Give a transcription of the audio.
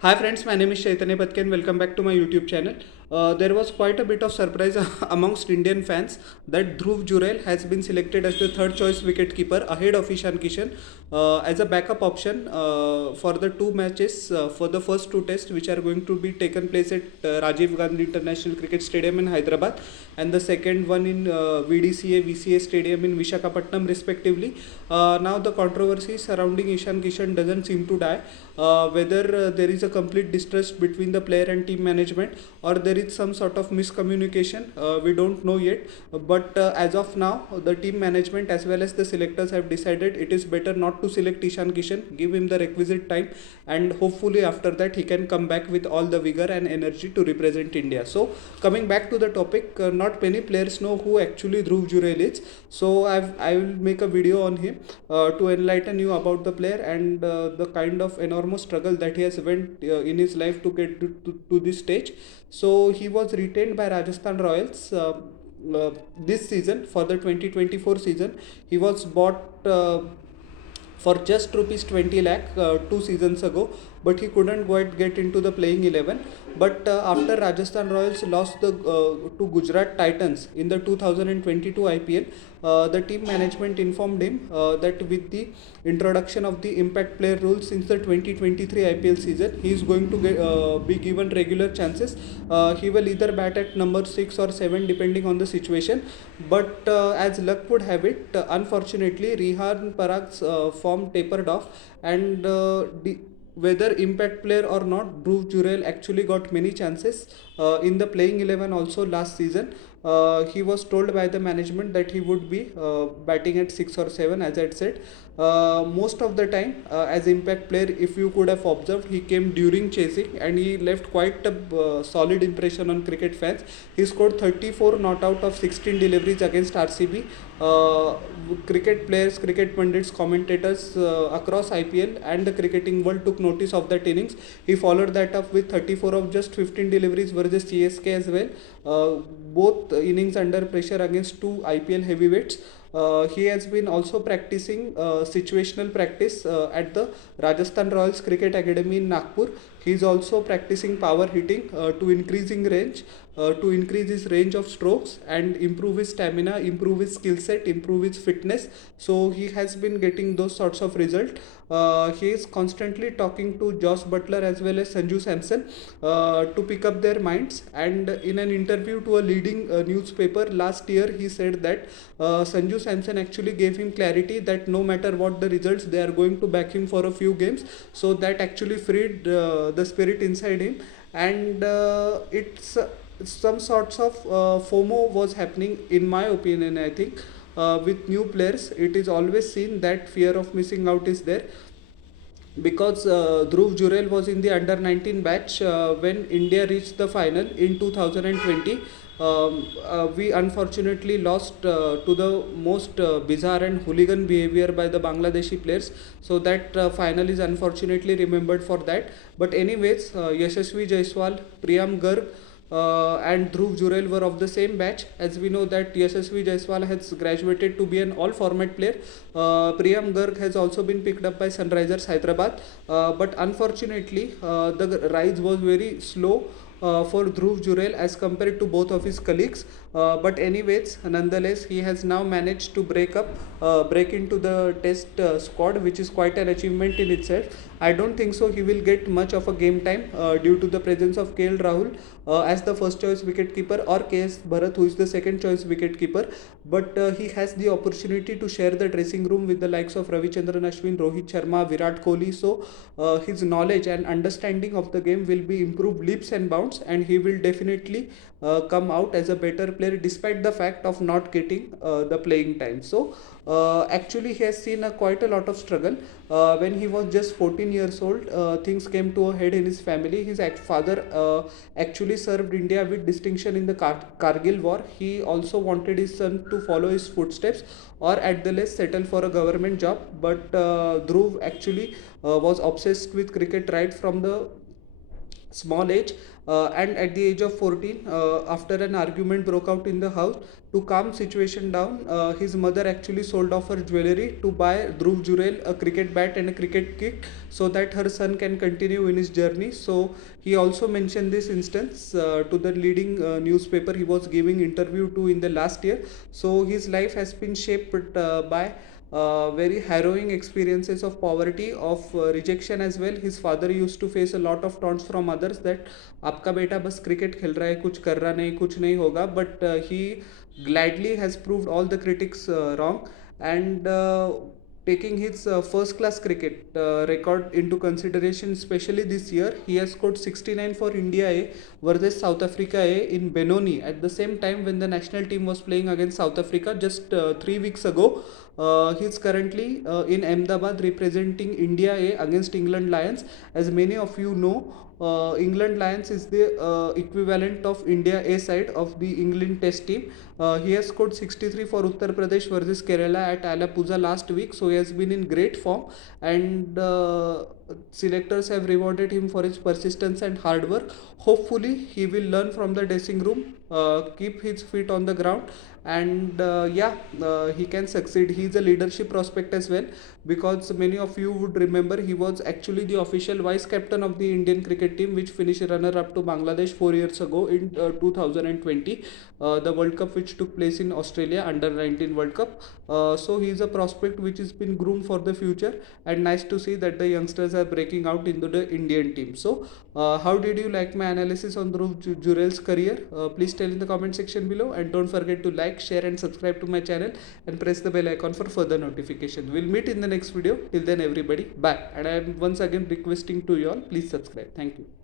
Hi friends, my name is Chaitanya Patke and welcome back to my YouTube channel. There was quite a bit of surprise amongst Indian fans that Dhruv Jurel has been selected as the third choice wicketkeeper ahead of Ishan Kishan as a backup option for the two matches for the first two tests which are going to be taken place at Rajiv Gandhi International Cricket Stadium in Hyderabad and the second one in VDCA VCA Stadium in Vishakhapatnam respectively. Now the controversy surrounding Ishan Kishan doesn't seem to die. Whether there is a complete distrust between the player and team management or there is some sort of miscommunication, we don't know yet. But as of now, the team management as well as the selectors have decided it is better not to select Ishan Kishan, give him the requisite time, and hopefully after that he can come back with all the vigor and energy to represent India. So coming back to the topic, not many players know who actually Dhruv Jurel is. So I will make a video on him to enlighten you about the player and the kind of enormous struggle that he has went in his life to get to this stage. So he was retained by Rajasthan Royals this season for the 2024 season. He was bought for just rupees 20 lakh 2 seasons ago, but he couldn't quite get into the playing 11. But after Rajasthan Royals lost to Gujarat Titans in the 2022 IPL, the team management informed him that with the introduction of the impact player rule since the 2023 IPL season, he is going to be given regular chances. He will either bat at number 6 or 7 depending on the situation. But as luck would have it, unfortunately, Rihan Parag's form tapered off, and whether impact player or not, Dhruv Jurel actually got many chances in the playing 11 also last season. He was told by the management that he would be batting at 6 or 7, as I said. Most of the time, as impact player, if you could have observed, he came during chasing and he left quite a solid impression on cricket fans. He scored 34 not out of 16 deliveries against RCB. Cricket players, cricket pundits, commentators across IPL and the cricketing world took notice of that innings. He followed that up with 34 of just 15 deliveries versus CSK as well. Both innings under pressure against two IPL heavyweights. He has been also practicing situational practice at the Rajasthan Royals Cricket Academy in Nagpur. He is also practicing power hitting to increasing range, to increase his range of strokes and improve his stamina, improve his skill set, improve his fitness. So he has been getting those sorts of result. He is constantly talking to Josh Butler as well as Sanju Samson to pick up their minds. And in an interview to a leading newspaper last year, he said that Sanju Samson actually gave him clarity that no matter what the results, they are going to back him for a few games. So that actually freed the spirit inside him, and it's some sorts of FOMO was happening, in my opinion. I think with new players, it is always seen that fear of missing out is there, because Dhruv Jurel was in the under 19 batch when India reached the final in 2020. We unfortunately lost to the most bizarre and hooligan behavior by the Bangladeshi players. So that final is unfortunately remembered for that. But anyways, Yashasvi Jaiswal, Priyam Garg, and Dhruv Jurel were of the same batch. As we know that Yashasvi Jaiswal has graduated to be an all-format player. Priyam Garg has also been picked up by Sunrisers Hyderabad, but unfortunately the rise was very slow for Dhruv Jurel as compared to both of his colleagues. But anyways, nonetheless, he has now managed to break into the test squad, which is quite an achievement in itself. I don't think so he will get much of a game time due to the presence of KL Rahul as the first choice wicketkeeper, or KS Bharat, who is the second choice wicketkeeper. But he has the opportunity to share the dressing room with the likes of Ravichandran Ashwin, Rohit Sharma, Virat Kohli. So his knowledge and understanding of the game will be improved leaps and bounds, and he will definitely come out as a better player despite the fact of not getting the playing time. So actually he has seen quite a lot of struggle. When he was just 14 years old, things came to a head in his family. His father actually served India with distinction in the Kargil war. He also wanted his son to follow his footsteps or at the least settle for a government job. But Dhruv actually was obsessed with cricket right from the small age, and at the age of 14, after an argument broke out in the house, to calm situation down, his mother actually sold off her jewelry to buy Dhruv Jurel a cricket bat and a cricket kit so that her son can continue in his journey. So he also mentioned this instance to the leading newspaper he was giving interview to in the last year. So his life has been shaped by very harrowing experiences of poverty, of rejection as well. His father used to face a lot of taunts from others that आपका बेटा बस cricket खेल रहा है, कुछ कर रहा नहीं, कुछ नहीं होगा. But he gladly has proved all the critics wrong, and taking his first class cricket record into consideration, especially this year, he has scored 69 for India A versus South Africa A in Benoni at the same time when the national team was playing against South Africa just 3 weeks ago. He's currently in Ahmedabad representing India A against England Lions. As many of you know, England Lions is the equivalent of India A side of the England Test team. He has scored 63 for Uttar Pradesh versus Kerala at Alappuzha last week, so he has been in great form, and selectors have rewarded him for his persistence and hard work. Hopefully, he will learn from the dressing room, keep his feet on the ground, and he can succeed. He is a leadership prospect as well, because many of you would remember he was actually the official vice captain of the Indian cricket team, which finished runner up to Bangladesh 4 years ago in 2020, the World Cup which took place in Australia, under 19 World Cup. So he is a prospect which has been groomed for the future, and nice to see that the youngsters are breaking out into the Indian team. So how did you like my analysis on Dhruv Jurel's career? Please tell in the comment section below, and don't forget to like, share and subscribe to my channel, and press the bell icon for further notification. We'll meet in the next video. Till then everybody, bye. And I am once again requesting to you all, please subscribe. Thank you.